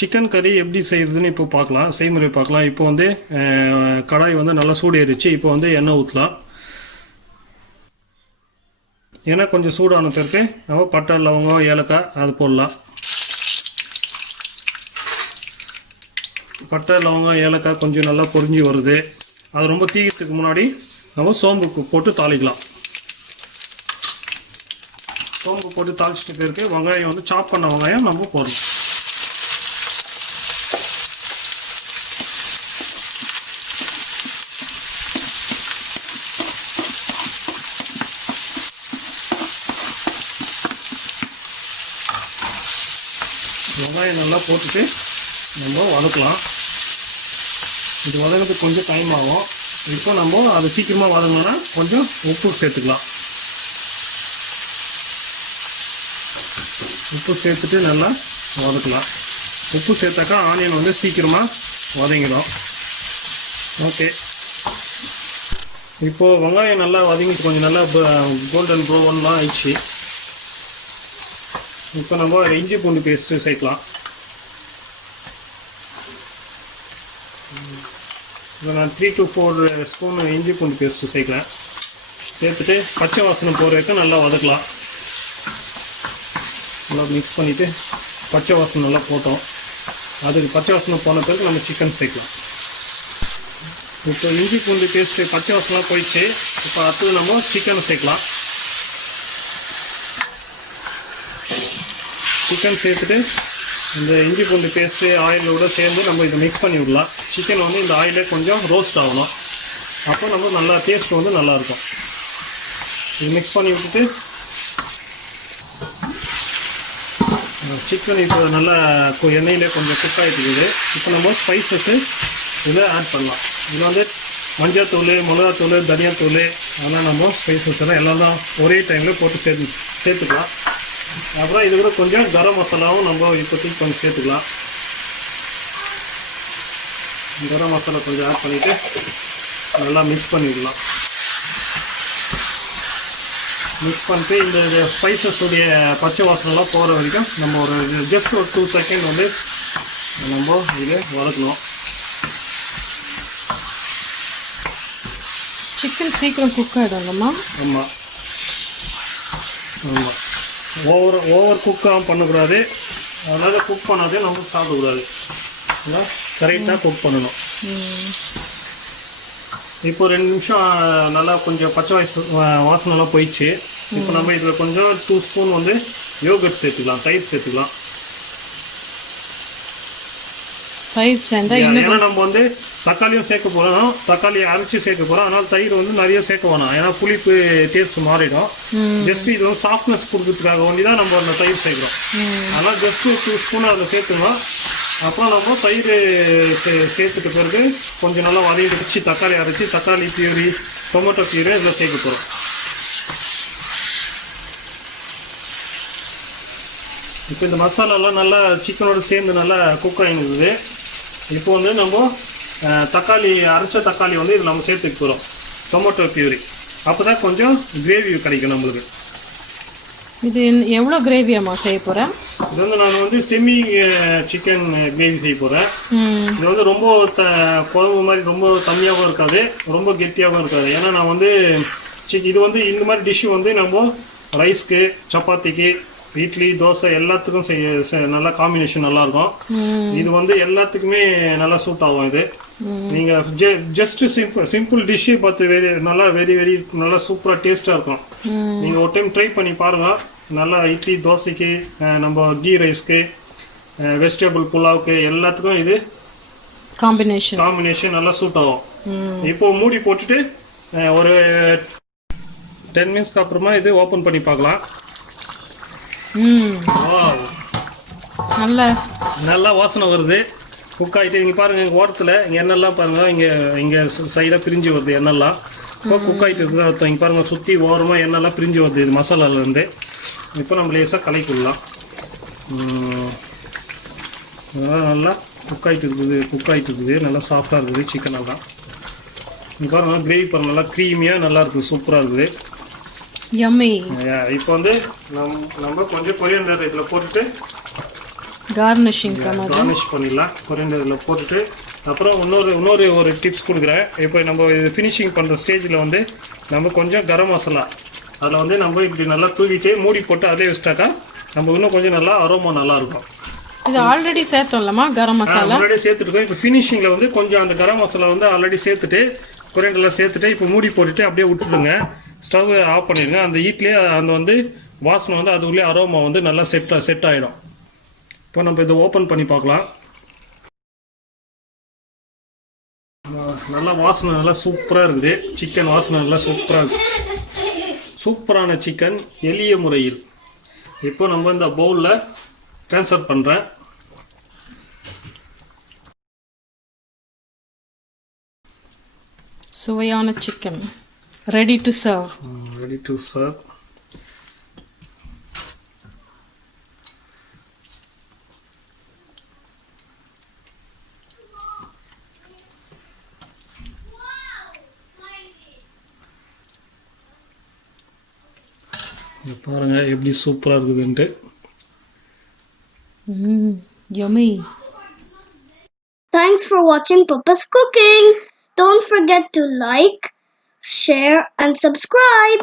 Chicken கறி எப்படி செய்கிறதுன்னு இப்போ பார்க்கலாம், செய்முறை பார்க்கலாம். இப்போ வந்து கடாய் வந்து நல்லா சூடு ஏறிச்சு. இப்போ வந்து எண்ணெய் ஊற்றலாம். எண்ணெய் கொஞ்சம் சூடான பிறகு நம்ம பட்டை, லவங்கம், ஏலக்காய் அது போடலாம். பட்டை, லவங்கம், ஏலக்காய் கொஞ்சம் நல்லா பொரிஞ்சு வருது. அது ரொம்ப தீக்கிறதுக்கு முன்னாடி நம்ம சோம்புக்கு போட்டு தாளிக்கலாம். சோம்பு போட்டு தாளிச்சிட்டு பிறகு வெங்காயம் வந்து சாப் பண்ண வெங்காயம் நம்ம போடணும். வெங்காயம் நல்லா போட்டுட்டு நம்ம வதக்கலாம். இது வதங்கிறதுக்கு கொஞ்சம் டைம் ஆகும். இப்போ நம்ம அது சீக்கிரமாக வதங்கணும்னா கொஞ்சம் உப்பு சேர்த்துக்கலாம். உப்பு சேர்த்துட்டு நல்லா வதக்கலாம். உப்பு சேர்த்தாக்கா ஆனியன் வந்து சீக்கிரமாக வதங்கிடும். ஓகே, இப்போது வெங்காயம் நல்லா வதங்கிட்டு கொஞ்சம் நல்லா கோல்டன் ப்ரௌன்லாம் ஆயிடுச்சு. இப்போ நம்ம இஞ்சி பூண்டு பேஸ்ட்டு சேர்க்கலாம். இப்போ நான் 3 to 4 ஸ்பூன் இஞ்சி பூண்டு பேஸ்ட்டு சேர்க்கலாம். சேர்த்துட்டு பச்சை வாசனை போகிற வரைக்கும் நல்லா வதக்கலாம். நல்லா மிக்ஸ் பண்ணிவிட்டு பச்சை வாசனை நல்லா போட்டோம். அதுக்கு பச்சை வாசனை போன பிறகு நம்ம சிக்கன் சேர்க்கலாம். இப்போ இஞ்சி பூண்டு பேஸ்ட்டு பச்சை வாசனைலாம் போயிடுச்சு. இப்போ அடுத்தது நம்ம சிக்கனை சேர்க்கலாம். சிக்கன் சேர்த்துட்டு இந்த இஞ்சி பூண்டு பேஸ்ட்டு ஆயிலோடு சேர்ந்து நம்ம இதை மிக்ஸ் பண்ணி விடலாம். சிக்கன் வந்து இந்த ஆயிலே கொஞ்சம் ரோஸ்ட் ஆகணும். அப்போ நம்ம நல்லா டேஸ்ட் வந்து நல்லாயிருக்கும். இது மிக்ஸ் பண்ணி விட்டுட்டு சிக்கன் இப்போ நல்லா எண்ணெயிலே கொஞ்சம் குக் ஆகிட்டுருக்குது. இப்போ நம்ம ஸ்பைசஸ்ஸு இதில் ஆட் பண்ணலாம். இதில் வந்து மஞ்சள்தூள், மிளகாத்தூள், தனியாத்தூள் அதெல்லாம் நம்ம ஸ்பைசஸ் எல்லாம் ஒரே டைமில் போட்டு சேர்த்துக்கலாம். அப்புறம் இது கூட கொஞ்சம் கரம் மசாலாவும் நம்ம இப்போதைக்கு கொஞ்சம் சேர்த்துக்கலாம். கரம் மசாலா கொஞ்சம் ஆட் பண்ணிவிட்டு நல்லா மிக்ஸ் பண்ணிடலாம். மிக்ஸ் பண்ணிட்டு இந்த ஸ்பைசஸுடைய பச்சை வாசனைலாம் போகிற வரைக்கும் நம்ம ஒரு ஜஸ்ட் ஒரு 2 செகண்ட் வந்து நம்ம இதில் வதக்கணும். சிக்கன் சீக்கிரம் குக் ஆகிடும்மா? ஆமாம் ஆமாம், ஓவர் குக்காகவும் பண்ணக்கூடாது. அதனால் குக் பண்ணாதே நம்ம சாப்பிடக்கூடாது. கரெக்டாக குக் பண்ணணும். இப்போ 2 நிமிஷம் நல்லா கொஞ்சம் பச்சை வாசனைலாம் போயிடுச்சு. இப்போ நம்ம இதில் கொஞ்சம் 2 ஸ்பூன் வந்து யோகர்ட் சேர்த்துக்கலாம், தயிர் சேர்த்துக்கலாம். ஏன்னா நம்ம வந்து தக்காளியும் சேர்க்க போகிறோம், தக்காளியை அரைச்சி சேர்க்க போகிறோம். அதனால் தயிர் வந்து நிறைய சேர்க்க வேணாம், ஏன்னா புளிப்பு டேஸ்ட் மாறிடும். ஜஸ்ட் இது வந்து சாஃப்ட்னஸ் கொடுக்கறதுக்காக வேண்டி தான் நம்ம அந்த தயிர் சேர்க்குறோம். அதனால் ஜஸ்ட்டு 2 ஸ்பூன் அதில் சேர்த்துக்கலாம். அப்புறம் நம்ம தயிர் சேர்த்துட்ட பிறகு கொஞ்சம் நல்லா வதங்கிடுச்சு. தக்காளி அரைச்சி தக்காளி பியூரி, டொமேட்டோ பியூரி இதில் சேர்க்க போகிறோம். இப்போ இந்த மசாலாலாம் நல்லா சிக்கனோடு சேர்ந்து நல்லா குக் ஆகிடுது. இப்போ வந்து நம்ம அரைச்ச தக்காளி வந்து இதில் நம்ம சேர்த்துக்க போகிறோம், டொமேட்டோ பியூரி. அப்போ தான் கொஞ்சம் கிரேவி கிடைக்கும் நம்மளுக்கு. இது எவ்வளோ கிரேவியாம்மா செய்ய போகிறேன்? இது வந்து நான் வந்து செமி சிக்கன் கிரேவி செய்ய போகிறேன். இது வந்து ரொம்ப குழம்பு மாதிரி ரொம்ப தண்ணியாகவும் இருக்காது, ரொம்ப கெட்டியாகவும் இருக்காது. ஏன்னா நான் வந்து இது வந்து இந்த மாதிரி டிஷ்ஷு வந்து நம்ம ரைஸ்க்கு, சப்பாத்திக்கு, இட்லி, தோசை எல்லாத்துக்கும் நல்லா காம்பினேஷன் நல்லாயிருக்கும். இது வந்து எல்லாத்துக்குமே நல்லா சூட் ஆகும். இது நீங்கள் ஜஸ்ட் சிம்பிள் டிஷ்ஷு பார்த்து வெரி நல்லா சூப்பராக டேஸ்ட்டாக இருக்கும். நீங்கள் ஒரு டைம் ட்ரை பண்ணி பாருங்கள். நல்லா இட்லி, தோசைக்கு, நம்ம கீ ரைஸ்க்கு, வெஜிடபிள் புலாவுக்கு எல்லாத்துக்கும் இது காம்பினேஷன் நல்லா சூட் ஆகும். இப்போ மூடி போட்டுட்டு ஒரு 10 மினிட்ஸ்க்கு அப்புறமா இது ஓப்பன் பண்ணி பார்க்கலாம். நல்லா வாசனை வருது, குக் ஆகிட்டு. இங்கே பாருங்கள், எங்கள் ஓரத்தில் இங்கே எண்ணெய்லாம் பாருங்கள், இங்கே சைடாக பிரிஞ்சு வருது எண்ணெய்லாம். இப்போ குக் ஆகிட்டு இருக்குது அர்த்தம். இங்கே பாருங்கள், சுற்றி ஓரமாக எண்ணெய்லாம் பிரிஞ்சு வருது இது மசாலாலேருந்து. இப்போ நம்ம லேசாக கலக்கிடலாம். நல்லா குக் ஆகிட்டு இருக்குது, நல்லா சாஃப்டாக இருக்குது சிக்கனெல்லாம். இங்கே பாருங்கள், கிரேவி பாருங்கள், நல்லா க்ரீமியாக நல்லா இருக்குது, சூப்பராக இருக்குது. யம்மி. இப்போ வந்து நம்ம கொஞ்சம் கொரியண்டர் இதில் போட்டுட்டு கார்னிஷிங்க்கு மாதிரி. கார்னிஷ் பண்ணிடலாம். கொரியண்டரில் போட்டுட்டு அப்புறம் இன்னொரு ஒரு டிப்ஸ் கொடுக்குறேன். இப்போ நம்ம இது ஃபினிஷிங் பண்ணுற ஸ்டேஜில் வந்து நம்ம கொஞ்சம் கரம் மசாலா அதில் வந்து நம்ம இப்படி நல்லா தூக்கிட்டு மூடி போட்டு அதே வச்சிட்டாக்கா நம்ம இன்னும் கொஞ்சம் நல்லா அரோமா நல்லாயிருக்கும். இது ஆல்ரெடி சேர்த்தோம்லமா கரம் மசாலா? ஆல்ரெடி சேர்த்துருக்கோம். இப்போ ஃபினிஷிங்கில் வந்து கொஞ்சம் அந்த கரம் மசாலா வந்து ஆல்ரெடி சேர்த்துட்டு கொரியண்டரில் சேர்த்துட்டு இப்போ மூடி போட்டுட்டு அப்படியே விட்டுடுங்க. ஸ்டவ் ஆஃப் பண்ணிடுங்க. அந்த ஹீட்லேயே அந்த வந்து வாசனை வந்து அது உள்ளே அரோமா வந்து நல்லா செட் ஆகிடும். இப்போ நம்ம இதை ஓப்பன் பண்ணி பார்க்கலாம். நல்லா வாசனை நல்லா சூப்பராக இருக்குது. சிக்கன் வாசனை நல்லா சூப்பராக இருக்குது. சூப்பரான சிக்கன் எளிய முறையில் இப்போ நம்ம இந்த பவுலில் ட்ரான்ஸ்ஃபர் பண்ணுறேன். சுவையான chicken ready to serve. Ready to serve. பாருங்க எப்படி சூப்பராக இருக்குதுன்ட்டு. Yummy. Thanks for watching Papa's Cooking. Don't forget to like, share and subscribe.